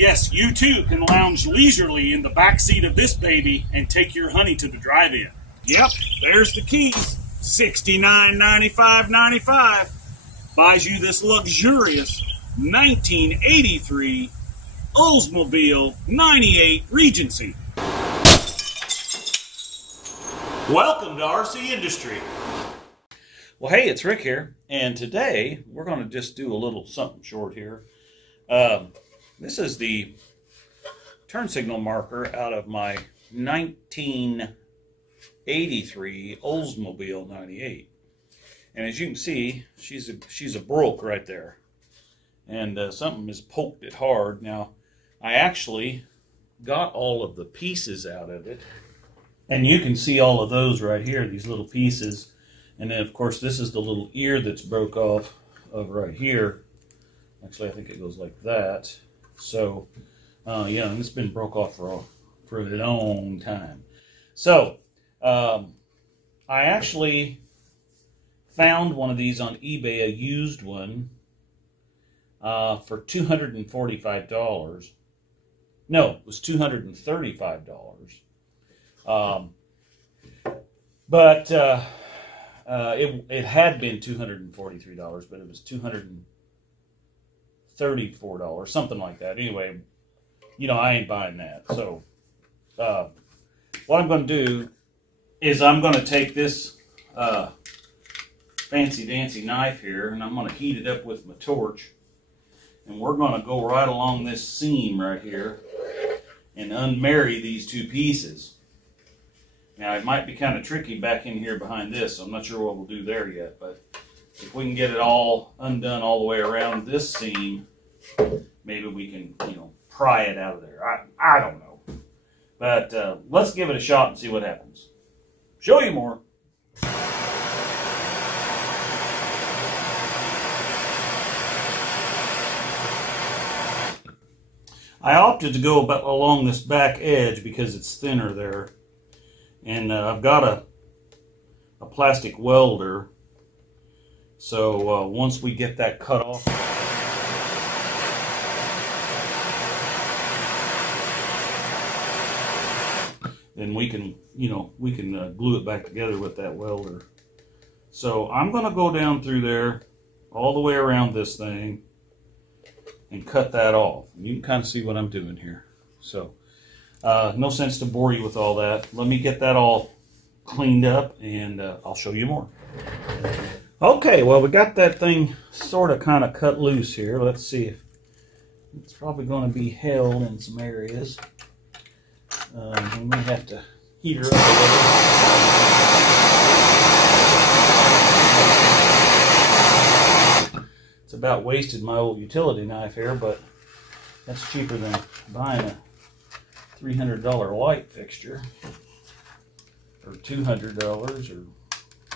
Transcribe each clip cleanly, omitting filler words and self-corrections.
Yes, you too can lounge leisurely in the back seat of this baby and take your honey to the drive-in. Yep, there's the keys. $69.95.95 buys you this luxurious 1983 Oldsmobile 98 Regency. Welcome to RCindustry. Well, hey, it's Rick here, and today we're going to just do a little something short here. This is the turn signal marker out of my 1983 Oldsmobile 98. And as you can see, she's a broke right there. And something has poked it hard. Now, I actually got all of the pieces out of it. And you can see all of those right here, these little pieces. And then, of course, this is the little ear that's broke off of right here. Actually, I think it goes like that. So, yeah, it's been broke off for a long time. So, I actually found one of these on eBay, a used one, for $245. No, it was $235. But it had been $243, but it was $234, something like that. Anyway, you know, I ain't buying that. So, what I'm going to do is I'm going to take this fancy dancy knife here, and I'm going to heat it up with my torch, and we're going to go right along this seam right here and unmarry these two pieces. Now, it might be kind of tricky back in here behind this, so I'm not sure what we'll do there yet, but if we can get it all undone all the way around this seam, maybe we can, you know, pry it out of there. I don't know. But let's give it a shot and see what happens. Show you more. I opted to go along this back edge because it's thinner there. And I've got a plastic welder. So once we get that cut off, then we can, you know, glue it back together with that welder. So I'm going to go down through there all the way around this thing and cut that off. You can kind of see what I'm doing here. So no sense to bore you with all that. Let me get that all cleaned up and I'll show you more. Okay, well, we got that thing sort of kind of cut loose here. Let's see if it's probably going to be held in some areas. We may have to heat her up a little. It's about wasted my old utility knife here, but that's cheaper than buying a $300 light fixture, or $200, or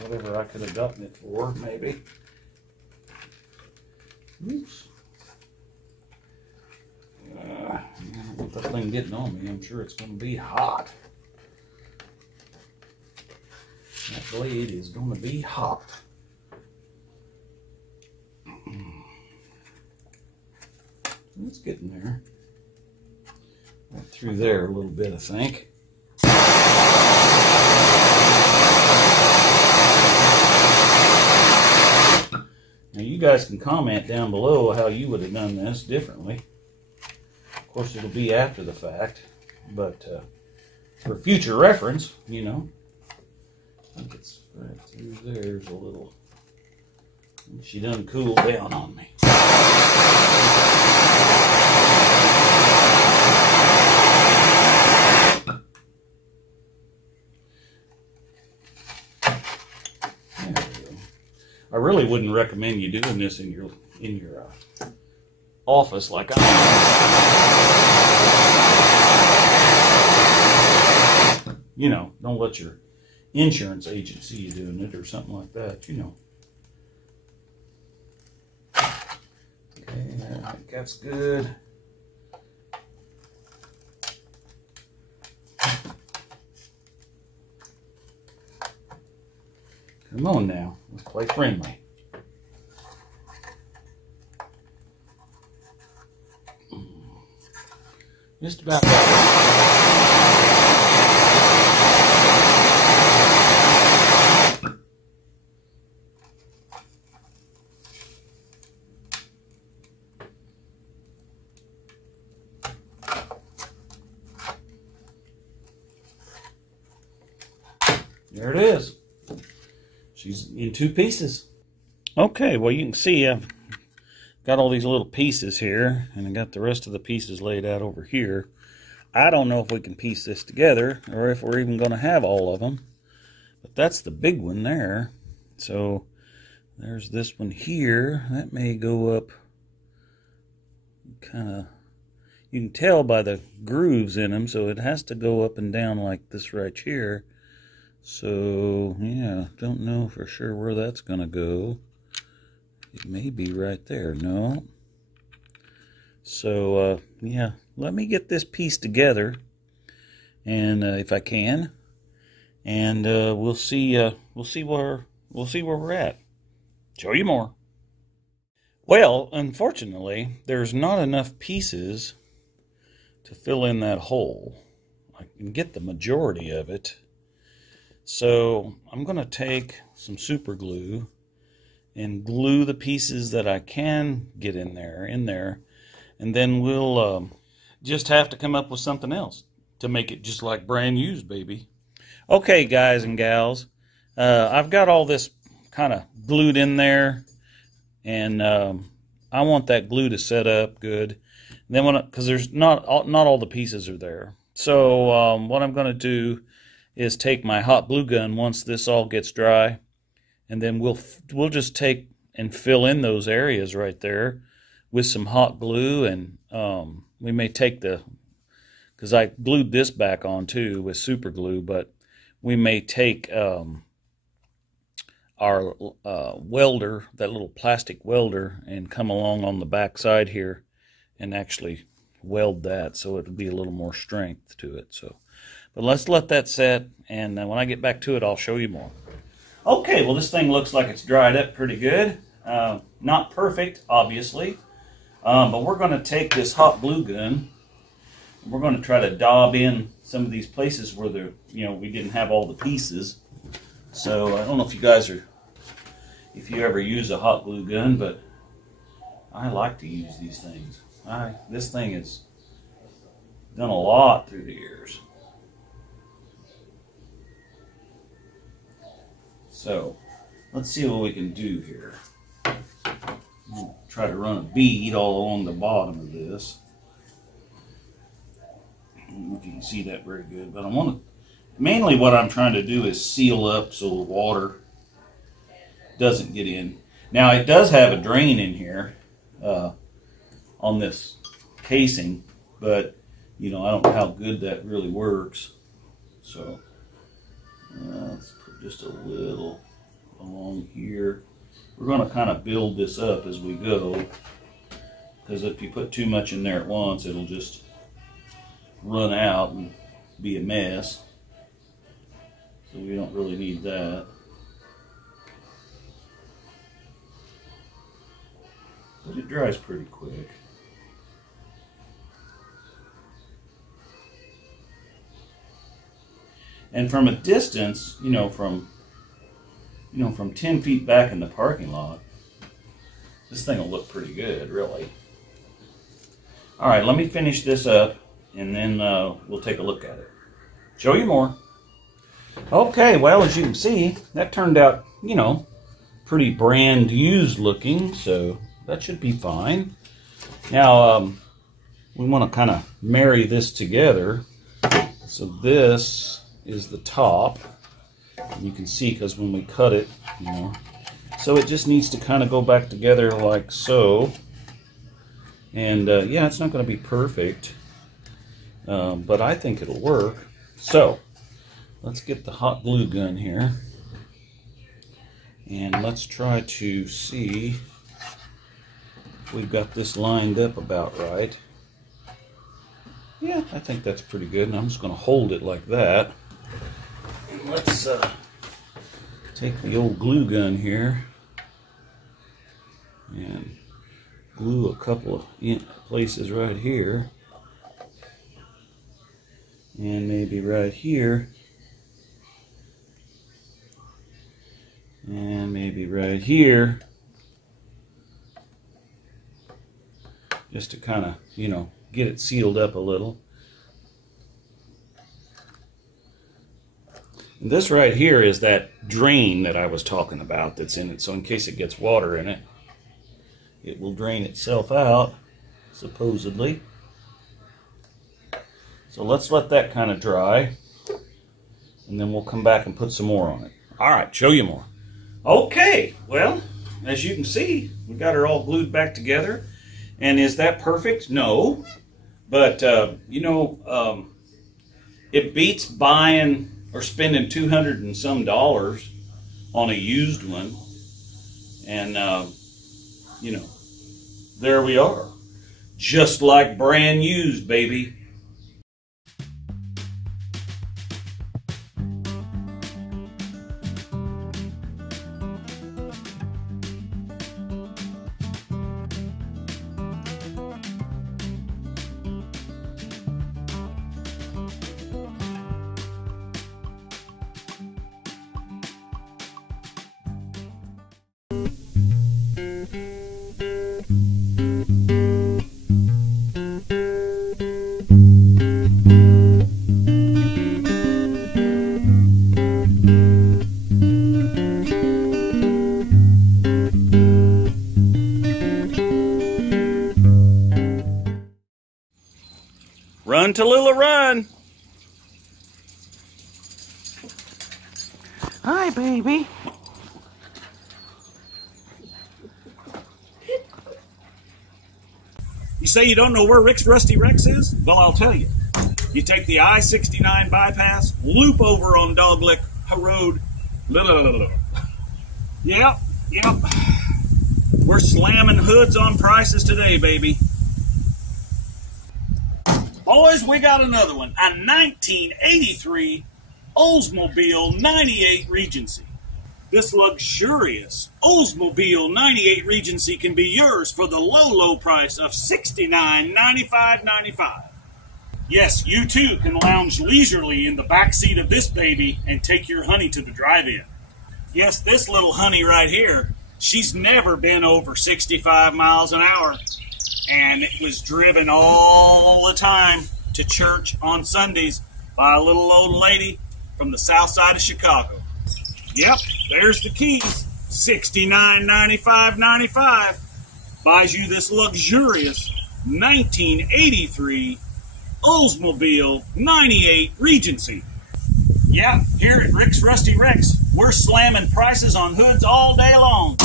whatever I could have gotten it for, maybe. Oops. I don't know what that thing getting on me. I'm sure it's going to be hot. That blade is going to be hot. It's getting there. Right through there a little bit, I think. Now you guys can comment down below how you would have done this differently. Of course, it'll be after the fact, but for future reference, you know. I think it's right through there's a little. She done cooled down on me. I really wouldn't recommend you doing this in your office like I am. You know, don't let your insurance agent see you doing it or something like that, you know. Okay, I think that's good. Come on now, let's play friendly. Just about right. There it is. She's in 2 pieces. Okay, well you can see I've got all these little pieces here, and I got the rest of the pieces laid out over here. I don't know if we can piece this together, or if we're even going to have all of them. But that's the big one there. So there's this one here. That may go up kind of, you can tell by the grooves in them, so it has to go up and down like this right here. So, yeah, don't know for sure where that's going to go. It may be right there. No. So, yeah, let me get this piece together, and if I can, and we'll see where we're at. Show you more. Well, unfortunately, there's not enough pieces to fill in that hole. I can get the majority of it. So I'm going to take some super glue and glue the pieces that I can get in there, and then we'll just have to come up with something else to make it just like brand used, baby. Okay, guys and gals, I've got all this kind of glued in there, and I want that glue to set up good. And then because there's not all the pieces are there, so what I'm going to do is take my hot glue gun once this all gets dry, and then we'll just take and fill in those areas right there with some hot glue, and we may take because I glued this back on too with super glue, but we may take our welder, that little plastic welder, and come along on the back side here and actually weld that so it'll be a little more strength to it. So, but let's let that set, and when I get back to it, I'll show you more. Okay, well, this thing looks like it's dried up pretty good. Not perfect, obviously, but we're going to take this hot glue gun, and we're going to try to daub in some of these places where we didn't have all the pieces. So I don't know if if you ever use a hot glue gun, but I like to use these things. This thing has done a lot through the years. So, let's see what we can do here. I'll try to run a bead all along the bottom of this. I don't know if you can see that very good, but mainly what I'm trying to do is seal up so the water doesn't get in. Now, it does have a drain in here on this casing, but I don't know how good that really works. So, let's put just a little along here. We're going to kind of build this up as we go, because if you put too much in there at once, it'll just run out and be a mess. So we don't really need that. But it dries pretty quick. And from a distance, from 10 feet back in the parking lot, this thing will look pretty good, really. All right, let me finish this up, and then we'll take a look at it. Show you more. Okay, well, as you can see, that turned out, pretty brand used looking, so that should be fine. Now, we want to kind of marry this together. So this is the top. And you can see, because when we cut it, so it just needs to kind of go back together like so. And yeah, it's not going to be perfect, but I think it'll work. So let's get the hot glue gun here, and let's try to see if we've got this lined up about right. Yeah, I think that's pretty good, and I'm just going to hold it like that. And let's take the old glue gun here and glue a couple of places right here. And maybe right here. And maybe right here. Just to kind of, you know, get it sealed up a little. And this right here is that drain that I was talking about that's in it. So in case it gets water in it, it will drain itself out, supposedly. So let's let that kind of dry, and then we'll come back and put some more on it. All right, show you more. Okay, well, as you can see, we got her all glued back together. And is that perfect? No. But, you know, it beats buying or spending $200 and some on a used one. And, you know, there we are. Just like brand used, baby. Run, Tallulah, run! Hi, baby. You say you don't know where Rick's Rusty Rex is? Well, I'll tell you. You take the I-69 bypass, loop over on Doglick Road. Yep. We're slamming hoods on prices today, baby. Boys, we got another one. A 1983 Oldsmobile 98 Regency. This luxurious Oldsmobile 98 Regency can be yours for the low price of $69.95.95. Yes, you too can lounge leisurely in the back seat of this baby and take your honey to the drive-in. Yes, this little honey right here, she's never been over 65 miles an hour, and it was driven all the time to church on Sundays by a little old lady from the south side of Chicago. Yep, there's the keys. $69.95.95 buys you this luxurious 1983 Oldsmobile 98 Regency. Yeah, here at Rick's Rusty Rex, we're slamming prices on hoods all day long.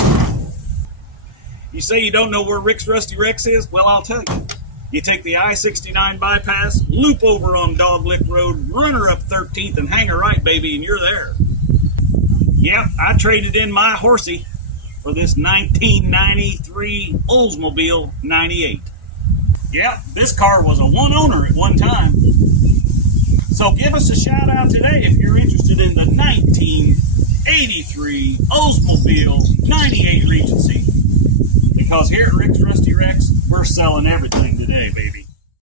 You say you don't know where Rick's Rusty Rex is? Well, I'll tell you. You take the I-69 bypass, loop over on Doglick Road, run her up 13th, and hang her right, baby, and you're there. Yep, I traded in my horsey for this 1993 Oldsmobile 98. Yep, this car was a one owner at one time. So give us a shout out today if you're interested in the 1983 Oldsmobile 98 Regency. Because here at Rick's Rusty Rex, we're selling everything today, baby.